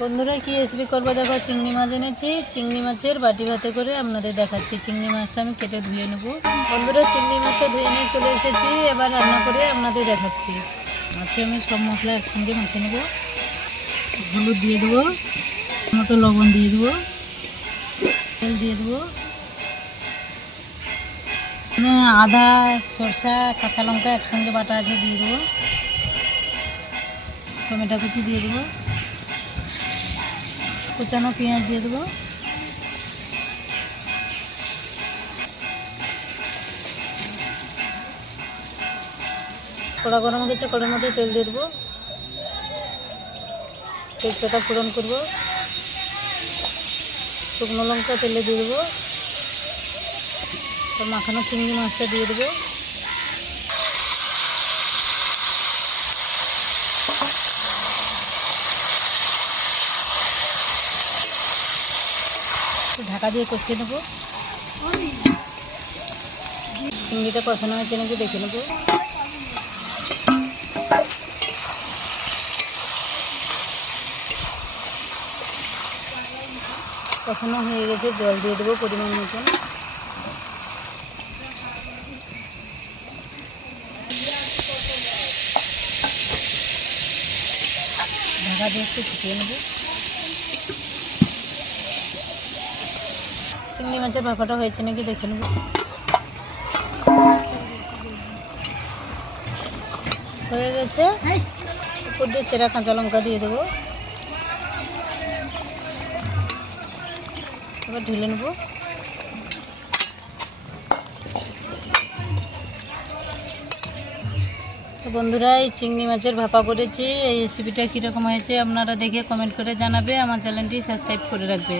বন্ধুরা কি রেসিপি করবো দেখো, চিংড়ি মাছ এনেছি। চিংড়ি মাছের বাটি ভাতে করে আপনাদের দেখাচ্ছি। চিংড়ি মাছটা আমি কেটে ধুয়ে নেবো। বন্ধুরা চিংড়ি মাছটা ধুয়ে নিয়ে চলে এসেছি, এবার রান্না করে আপনাদের দেখাচ্ছি। মাছে আমি সব মশলা একসঙ্গে মেখে নেবো। হলুদ দিয়ে দেবো, মতো লবণ দিয়ে দেবো, তেল দিয়ে দেবো, আদা সরষা কাঁচা লঙ্কা একসঙ্গে বাটা আছে দিয়ে দেবো, টমেটো কুচি দিয়ে দেবো, কুচানো পেঁয়াজ দিয়ে দেবো, কড়া গরম হয়ে গেছে, কড়ার মধ্যে তেল দিয়ে দেবো, তেজপাতা ফোড়ন করবো, শুকনো লঙ্কা তেলে দিয়ে দেবো, মাখানো চিংড়ি মাছটা দিয়ে দেবো, ঢাকা দিয়ে কষিয়ে নেবো। চিংড়িটা কষানো হয়েছে নাকি দেখে নেবো। কষানো হয়ে গেছে, জল দিয়ে দেবো পরিমাণ মতন। ঢাকা দিয়ে একটু ফুটিয়ে নেবো। চিংড়ি মাছের ভাপাটা হয়েছে নাকি দেখে নেব। হয়ে গেছে, উপর দিয়ে চেরা কাঁচা লঙ্কা দিয়ে দেবো। এবার ঢেলে নেব। তো বন্ধুরা এই চিংড়ি মাছের ভাপা করেছি। এই রেসিপিটা কীরকম হয়েছে আপনারা দেখে কমেন্ট করে জানাবে। আমার চ্যানেলটি সাবস্ক্রাইব করে রাখবে।